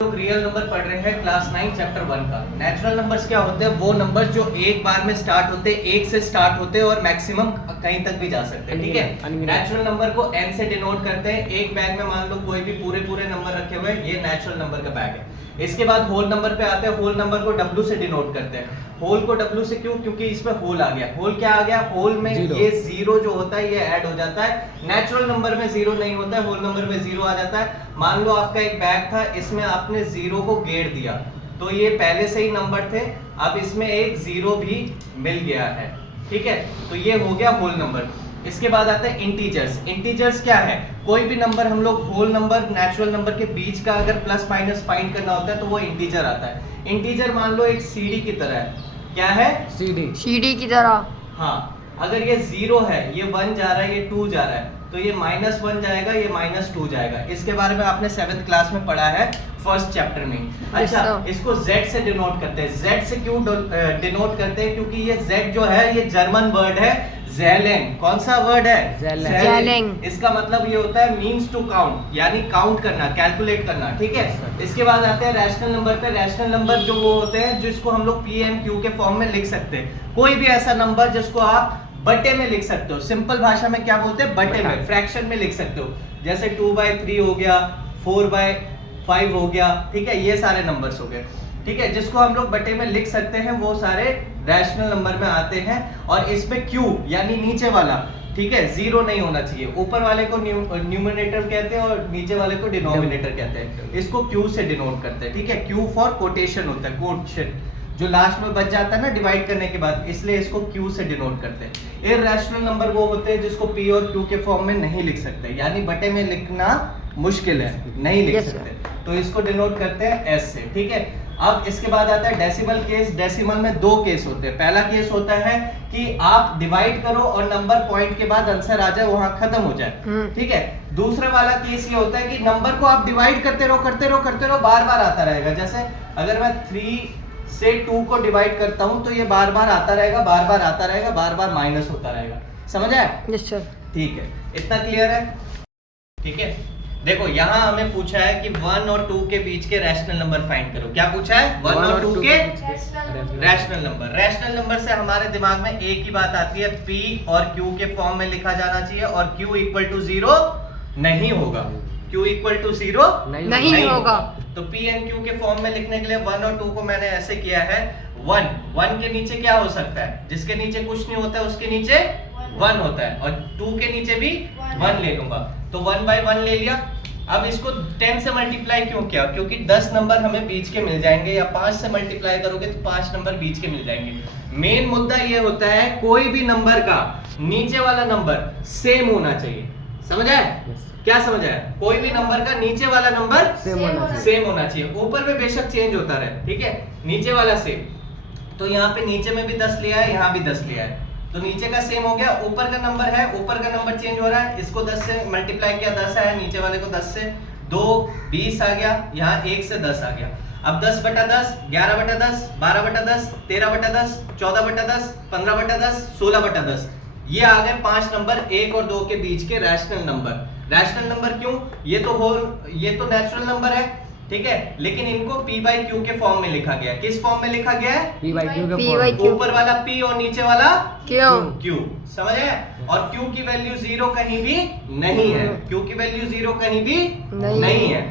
लोग real number पढ़ रहे हैं क्लास 9 चैप्टर 1 का। नेचुरल नंबर्स क्या होते हैं? वो नंबर जो एक बार में स्टार्ट होते हैं, एक से स्टार्ट होते हैं और मैक्सिमम कहीं तक भी जा सकते हैं। ठीक है, नेचुरल नंबर को n से डिनोट करते हैं। एक बैग में मान लो कोई भी पूरे नंबर रखे हुए हैं, ये नेचुरल नंबर का बैग है। इसके बाद होल नंबर पे आते हैं। होल नंबर को w से डिनोट करते हैं। होल को w से क्यों? क्योंकि इसमें होल आ गया। होल क्या आ गया? होल में ये जीरो जो होता है ये ऐड हो जाता है। नेचुरल नंबर में जीरो नहीं होता है, होल नंबर में जीरो आ जाता है। मान लो आपका एक बैग था, इसमें आपने जीरो को गेड़ दिया तो ये पहले से ही नंबर थे, अब इसमें एक जीरो भी मिल गया है। ठीक है, तो ये हो गया होल नंबर। इसके बाद आता है इंटीजर्स। इंटीजर्स क्या है? कोई भी नंबर हम लोग होल नंबर नेचुरल नंबर के बीच का अगर प्लस माइनस फाइंड करना होता है तो वो इंटीजर आता है। इंटीजर मान लो एक सीडी की तरह है। क्या है? सीडी की तरह। हाँ, अगर ये जीरो है, ये 1 जा रहा है, ये 2 जा रहा है, तो ये -1 जाएगा, ये -2 जाएगा। इसके बारे में आपने 7th क्लास में पढ़ा है फर्स्ट चैप्टर में। अच्छा, इसको Z से डिनोट करते हैं। Z से क्यों डिनोट करते हैं? क्योंकि ये Z जो है ये जर्मन वर्ड है, ज़ेलेन। कौन सा वर्ड है? ज़ेलेन। इसका मतलब ये होता है मीन्स टू काउंट, यानी काउंट करना, कैलकुलेट करना। ठीक है, इसके बाद आते हैं रैशनल नंबर पे। रैशनल नंबर जो वो होते हैं जिसको हम लोग P and Q के फॉर्म में लिख सकते हैं। कोई भी ऐसा नंबर जिसको आप बटे में लिख सकते हो। सिंपल भाषा में क्या बोलते हैं? बटे में, फ्रैक्शन में लिख सकते हो। जैसे 2/3 हो गया, 4/5 हो गया। ठीक है, ये सारे नंबर्स हो गए। ठीक है, जिसको हम लोग बटे में लिख सकते हैं वो सारे रैशनल नंबर में आते हैं। और इसमें Q यानी नीचे वाला, ठीक है, जीरो नहीं होना चाहिए। ऊपर वाले को न्यूमरेटर कहते हैं और नीचे वाले को डिनोमिनेटर कहते हैं। इसको Q से डिनोट करते हैं। ठीक है, Q फॉर कोटेशन होता है, कोटेशन जो लास्ट में बच जाता है ना डिवाइड करने के बाद, इसलिए इसको Q से डिनोट करते हैं। इरैशनल नंबर वो होते हैं जिसको P और Q के फॉर्म में नहीं लिख सकते, यानी बटे में लिखना मुश्किल है, नहीं लिख सकते, तो इसको डिनोट करते हैं S से। ठीक है, अब इसके बाद आता है डेसिमल केस। डेसिमल में 2 केस होते हैं। पहला केस होता है कि आप डिवाइड करो और नंबर पॉइंट के बाद आंसर आ जाए, वहां खत्म हो जाए। ठीक है, दूसरा वाला केस ये होता है कि नंबर को आप डिवाइड करते रहो, बार बार आता रहेगा। जैसे अगर मैं 3 से 2 को डिवाइड करता हूं तो ये बार बार आता रहेगा, बार बार माइनस होता रहेगा। समझ आया? Yes sir. ठीक है, इतना क्लियर है? ठीक है, देखो यहाँ हमें पूछा है कि 1 और 2 के बीच के रैशनल नंबर फाइंड करो। क्या पूछा है? 1 और 2 के रैशनल नंबर। रैशनल नंबर से हमारे दिमाग में एक ही बात आती है, P और Q के फॉर्म में लिखा जाना चाहिए और Q इक्वल टू 0 नहीं होगा। Q इक्वल टू 0 नहीं होगा। तो P and Q के फॉर्म में लिखने के लिए 1 और 2 को मैंने ऐसे किया है। 1 के नीचे क्या हो सकता है? जिसके नीचे कुछ नहीं होता है उसके नीचे 1 होता है, और 2 के नीचे भी 1 ले लूंगा, तो 1/1 ले लिया। अब इसको 10 से मल्टीप्लाई क्यों किया? क्योंकि 10 नंबर हमें बीच के मिल जाएंगे, या 5 से मल्टीप्लाई करोगे तो 5 नंबर बीच के मिल जाएंगे। मेन मुद्दा ये होता है कोई भी नंबर का नीचे वाला नंबर सेम होना चाहिए। समझ आया? क्या समझ आया? कोई भी नंबर का नीचे वाला नंबर सेम होना चाहिए। ऊपर में बेशक चेंज होता रहे, ठीक है, नीचे वाला सेम। तो यहाँ पे नीचे में भी 10 लिया है, यहाँ भी 10 लिया है, तो नीचे का सेम हो गया। ऊपर का नंबर है, ऊपर का नंबर चेंज हो रहा है, इसको 10 से मल्टीप्लाई किया, 10 आया, नीचे वाले को 10 से 2 20 आ गया, यहाँ 1 से 10 आ गया। अब 10/10, 11/10, 12/10, 13/10, 14/10, 15/10, 16/10, ये आ गए 5 नंबर 1 और 2 के बीच के रैशनल नंबर। रैशनल नंबर क्यों? ये तो नेचुरल नंबर है, ठीक है, लेकिन इनको P/Q के फॉर्म में लिखा गया है। किस फॉर्म में लिखा गया है? P/Q के फॉर्म। ऊपर वाला P और नीचे वाला Q। समझ आया? और Q की वैल्यू 0 कहीं भी नहीं है। Q की वैल्यू 0 कहीं भी नहीं है।